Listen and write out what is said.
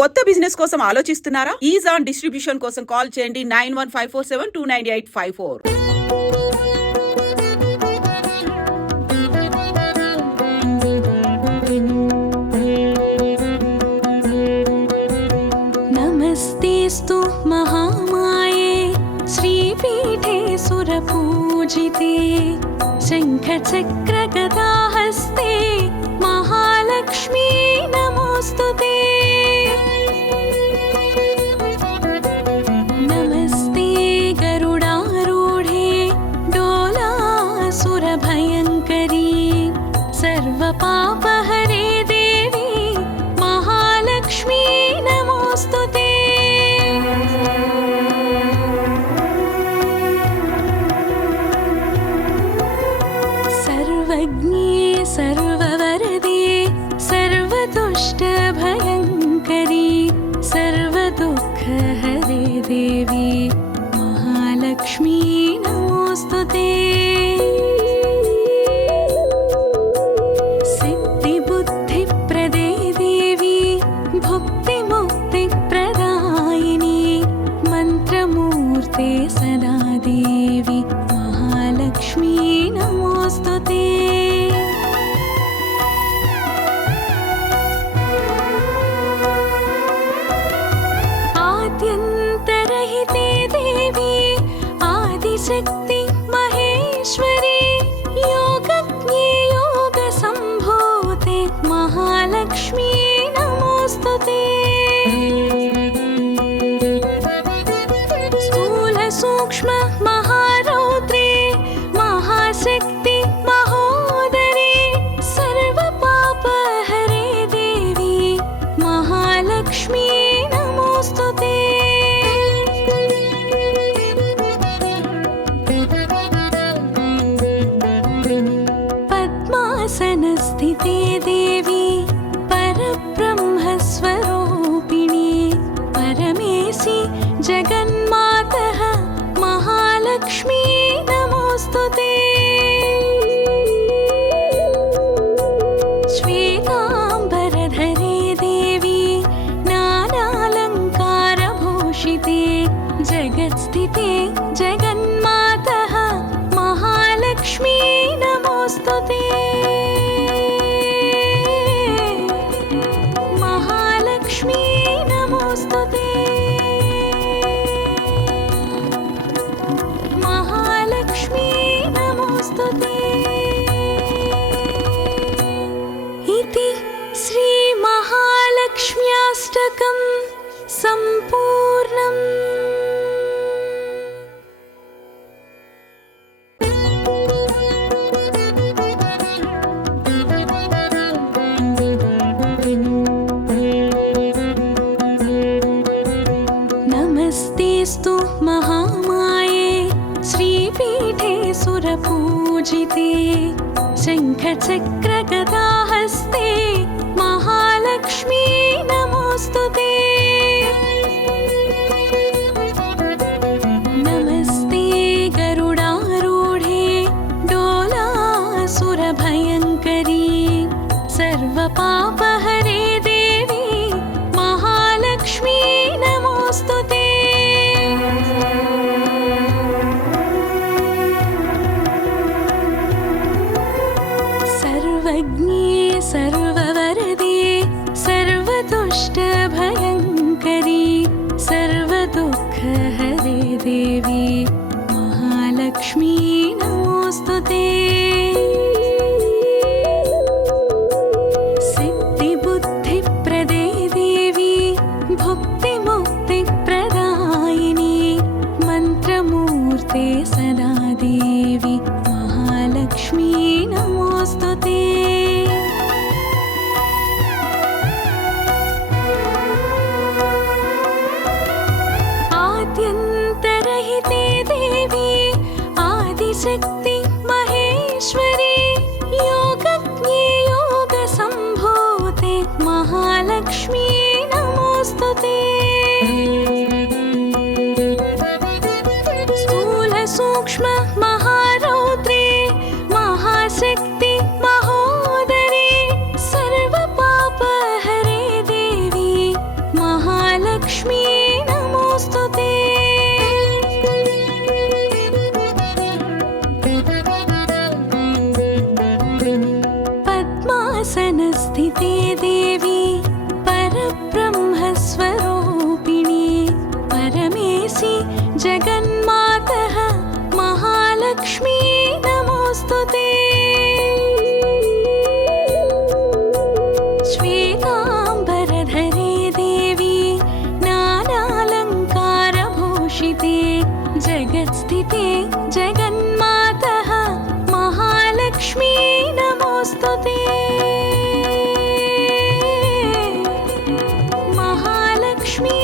కొత్త బిజినెస్ కోసం ఆలోచిస్తున్నారా? ఈజాన్ డిస్ట్రిబ్యూషన్ కోసం కాల్ చేయండి 9154729854. नमस्तेस्तु महामाये श्रीपीठे सुरपूजिते शङ्खचक्रगदाहस्ते महालक्ष्मी नमोऽस्तुते। नमस्ते गरुडारूढे डोलासुरभयङ्करी सर्वपापहरे देवी महालक्ष्मी नमोऽस्तुते। सर्वज्ञे सर्ववरदे सर्वदुष्टभयङ्करी सर्वदुःखहरे देवी महालक्ष्मी नमोऽस्तुते। सिद्धिबुद्धिप्रदे देवी भुक्तिमुक्तिप्रदायिनी मन्त्रमूर्ते सदा देवी महालक्ष्मी नमोऽस्तुते। आद्यन्तरहिते देवी आदिशक्ति महेश्वरी योगज्ञे योगसम्भूते महालक्ष्मी नमोऽस्तुते। स्थूलसूक्ष्म महारौद्रे महाशक्ति महोदरे सर्वपापहरे देवी महालक्ष्मी नमोऽस्तुते। पद्मासनस्थिते देवी परब्रह्मस्वरूपिणी परमेशि जगन्मातः महालक्ष्मी नमोऽस्तुते। श्वेताम्बरधरे देवी नानालङ्कारभूषिते जगत्स्थिते जगन्मातः महालक्ष्मी नमोऽस्तुते। महालक्ष्मी नमोऽस्तुते। महालक्ष्मी नमोऽस्तुते। इति श्रीमहालक्ष्म्याष्टकं सम्पूर्णम्। नमस्तेस्तु महामाये श्रीपीठे सुरपूजिते शङ्खचक्रगदाहस्ते महालक्ष्मी नमोऽस्तुते। नमस्ते गरुडारूढे डोलासुरभयङ्करी सर्वपापहरे देवी महालक्ष्मी नमोऽस्तुते। सर्वज्ञे सर्ववरदे सर्वदुष्टभयङ्करी सर्वदुःखहरे देवी महालक्ष्मी नमोऽस्तुते। सिद्धिबुद्धिप्रदे देवी भुक्तिमुक्तिप्रदायिनी मन्त्रमूर्ते सदा देवी महालक्ष्मी नमोऽस्तुते। आद्यन्तरहिते देवी आदिशक्ति महेश्वरी योगज्ञे योगसम्भूते महालक्ष्मी नमोऽस्तुते। स्थूलसूक्ष्म महारौद्रे महाशक्ति महोदरे सर्वपापहरे देवी महालक्ष्मी नमोस्तुते। पद्मासनस्थिते देवी परब्रह्मस्वरूपिणी परमेशि जगन्मातः महालक्ष्मी नमोस्तुते। श्वेताम्बरधरे देवी नानालङ्कारभूषिते जगत्स्थिते जगन्मातः महालक्ष्मी नमोस्तुते। महालक्ष्मी